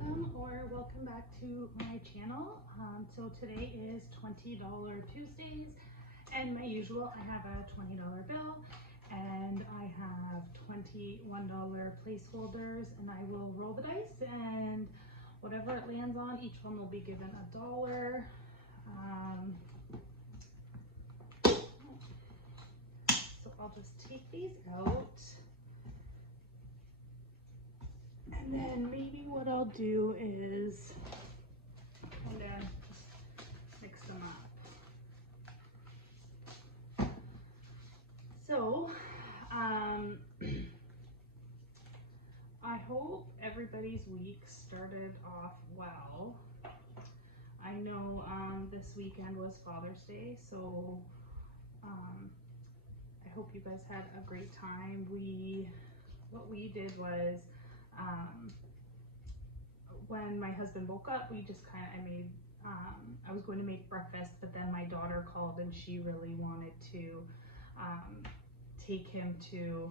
Welcome back to my channel. So today is $20 Tuesdays, and my usual, I have a $20 bill and I have $21 placeholders, and I will roll the dice, and whatever it lands on, each one will be given $1. So I'll just take these out. And then maybe what I'll do is kind of mix them up. So, I hope everybody's week started off well. I know this weekend was Father's Day, so I hope you guys had a great time. What we did was, when my husband woke up, we just I was going to make breakfast, but then my daughter called and she really wanted to take him to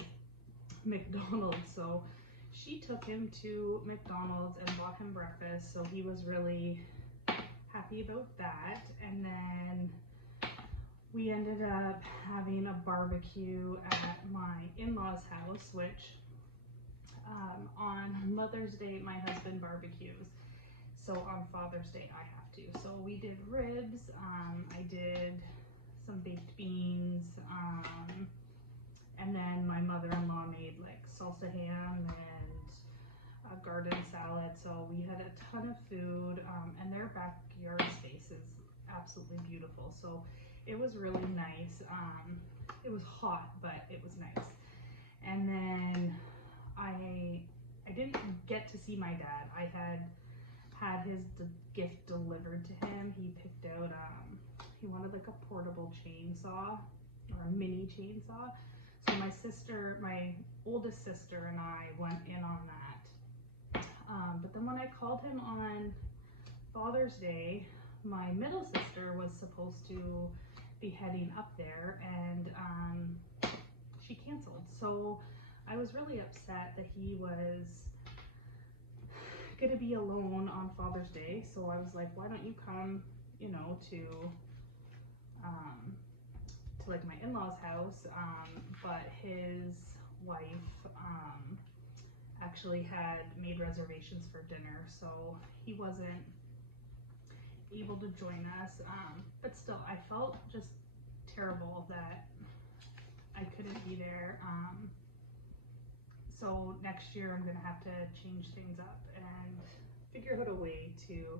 McDonald's. So she took him to McDonald's and bought him breakfast. So he was really happy about that. And then we ended up having a barbecue at my in-laws' house, which on Mother's Day, my husband barbecues. So on Father's Day, I have to. So we did ribs, I did some baked beans, and then my mother-in-law made like salsa ham and a garden salad. So we had a ton of food, and their backyard space is absolutely beautiful. So it was really nice. It was hot, but it was nice. And then I didn't get to see my dad. I had his gift delivered to him. He picked out, he wanted like a portable chainsaw or a mini chainsaw. So my oldest sister and I went in on that. But then when I called him on Father's Day, my middle sister was supposed to be heading up there, and she canceled. So I was really upset that he was gonna be alone on Father's Day. So I was like, why don't you come, to like my in-laws' house. But his wife actually had made reservations for dinner, so he wasn't able to join us. But still, I felt just terrible that I couldn't be there. So next year I'm gonna have to change things up and figure out a way to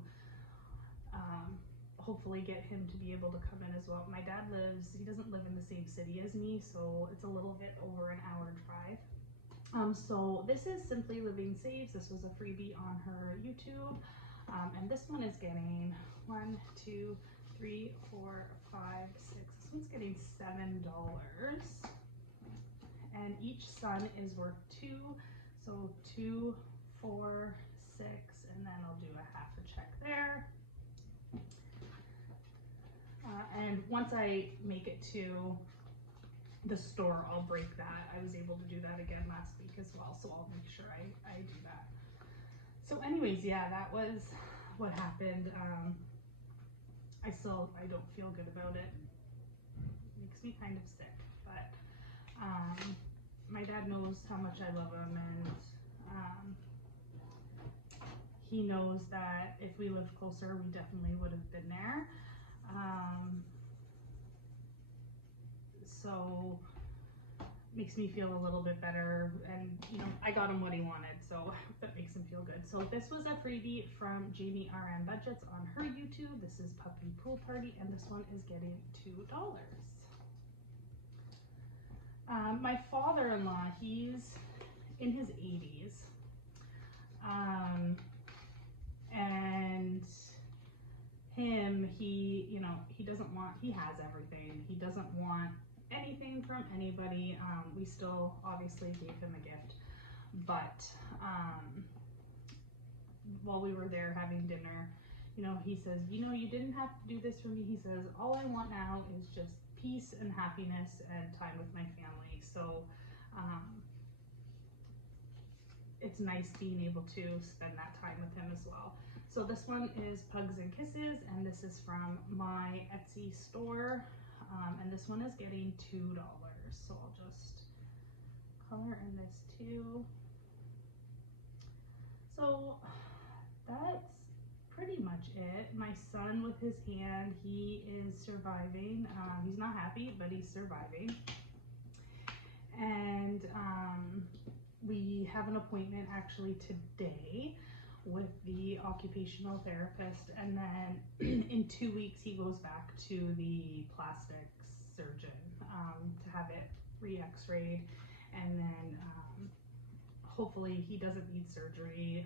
hopefully get him to be able to come in as well. My dad he doesn't live in the same city as me, so it's a little bit over an hour drive. So this is Simply Living Saves. This was a freebie on her YouTube. And this one is getting 1, 2, 3, 4, 5, 6. This one's getting $7. And each son is worth 2, so 2, 4, 6, and then I'll do a half a check there. And once I make it to the store, I'll break that. I was able to do that again last week as well, so I'll make sure I do that. So anyways, yeah, that was what happened. I don't feel good about it. It makes me kind of sick, but my dad knows how much I love him, and he knows that if we lived closer, we definitely would have been there. So makes me feel a little bit better, and I got him what he wanted, so that makes him feel good. So this was a freebie from Jamie RN Budgets on her YouTube. This is Puppy Pool Party, and this one is getting $2. My father-in-law, he's in his 80s, and he has everything. He doesn't want anything from anybody. We still obviously gave him a gift, but while we were there having dinner, he says, you didn't have to do this for me. He says, all I want now is just peace and happiness and time with my family. So it's nice being able to spend that time with him as well. So this one is Pugs and Kisses, and this is from my Etsy store, and this one is getting $2. So I'll just color in this too. So that's pretty much it. My son with his hand, he is surviving. He's not happy, but he's surviving. And we have an appointment actually today with the occupational therapist, and then in 2 weeks he goes back to the plastic surgeon to have it re-x-rayed, and then hopefully he doesn't need surgery.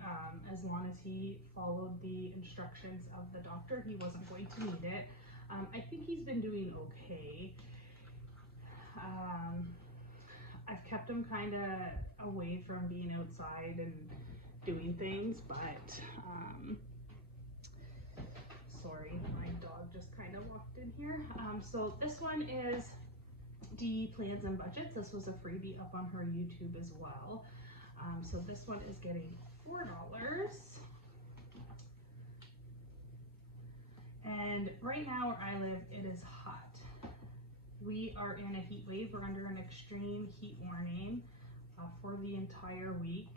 As long as he followed the instructions of the doctor, he wasn't going to need it. I think he's been doing okay. I've kept him kind of away from being outside and doing things, but sorry, my dog just kind of walked in here. So this one is D Plans and Budgets. This was a freebie up on her YouTube as well. So this one is getting $4. And right now where I live, it is hot. We are in a heat wave. We're under an extreme heat warning for the entire week.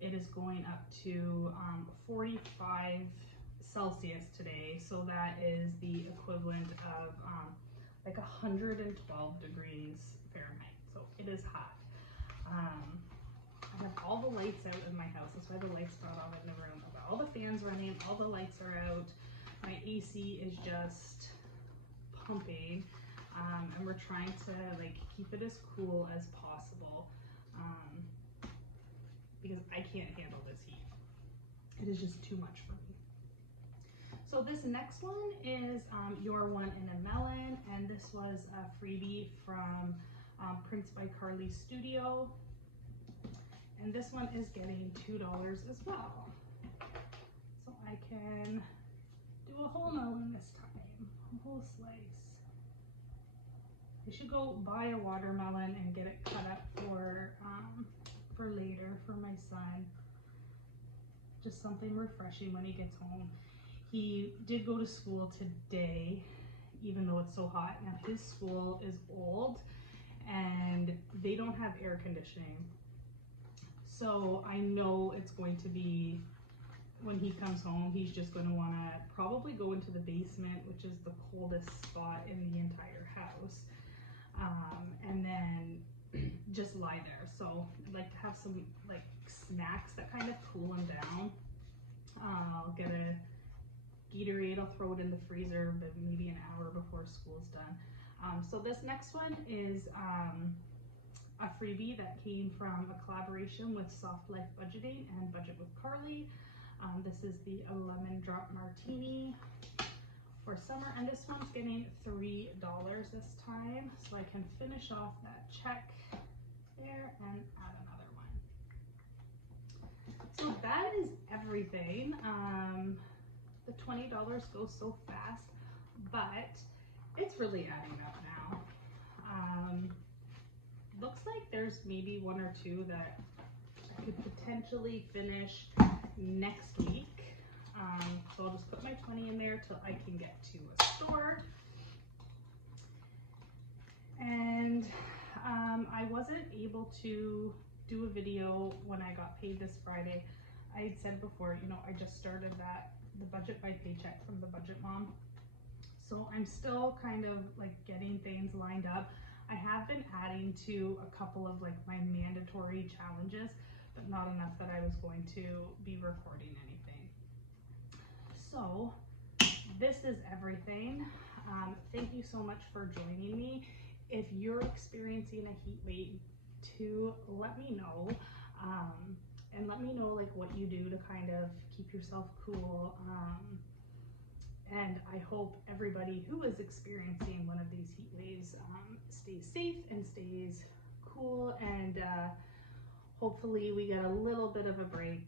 It is going up to 45 Celsius today. So that is the equivalent of like 112 degrees Fahrenheit. So it is hot. I have all the lights out in my house. That's why the lights brought on in the room. I've got all the fans running, all the lights are out. My AC is just pumping, and we're trying to like keep it as cool as possible, because I can't handle this heat. It is just too much for me. So this next one is Your One in a Melon, and this was a freebie from Prince by Carly Studio. And this one is getting $2 as well. So I can do a whole melon this time, a whole slice. I should go buy a watermelon and get it cut up for later for my son. Just something refreshing when he gets home. He did go to school today, even though it's so hot. Now his school is old and they don't have air conditioning. So I know it's going to be, when he comes home, he's just going to want to probably go into the basement, which is the coldest spot in the entire house, and then just lie there. So I'd like to have some like snacks that kind of cool him down. I'll get a Gatorade, I'll throw it in the freezer, but maybe an hour before school's done. So this next one is a freebie that came from a collaboration with Soft Life Budgeting and Budget with Carly. This is the Lemon Drop Martini for summer, and this one's getting $3 this time, so I can finish off that check there and add another one. So that is everything. The $20 goes so fast, but it's really adding up now. Looks like there's maybe one or two that I could potentially finish next week. So I'll just put my 20 in there till I can get to a store. And I wasn't able to do a video when I got paid this Friday. I had said before, you know, I just started the budget by paycheck from the Budget Mom. So I'm still kind of like getting things lined up. I have been adding to a couple of like my mandatory challenges, but not enough that I was going to be recording anything. So this is everything. Thank you so much for joining me. If you're experiencing a heat wave too, let me know. And let me know like what you do to kind of keep yourself cool. And I hope everybody who is experiencing one of these heat waves stays safe and stays cool, and hopefully we get a little bit of a break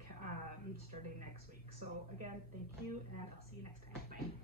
starting next week. So again, thank you, and I'll see you next time. Bye.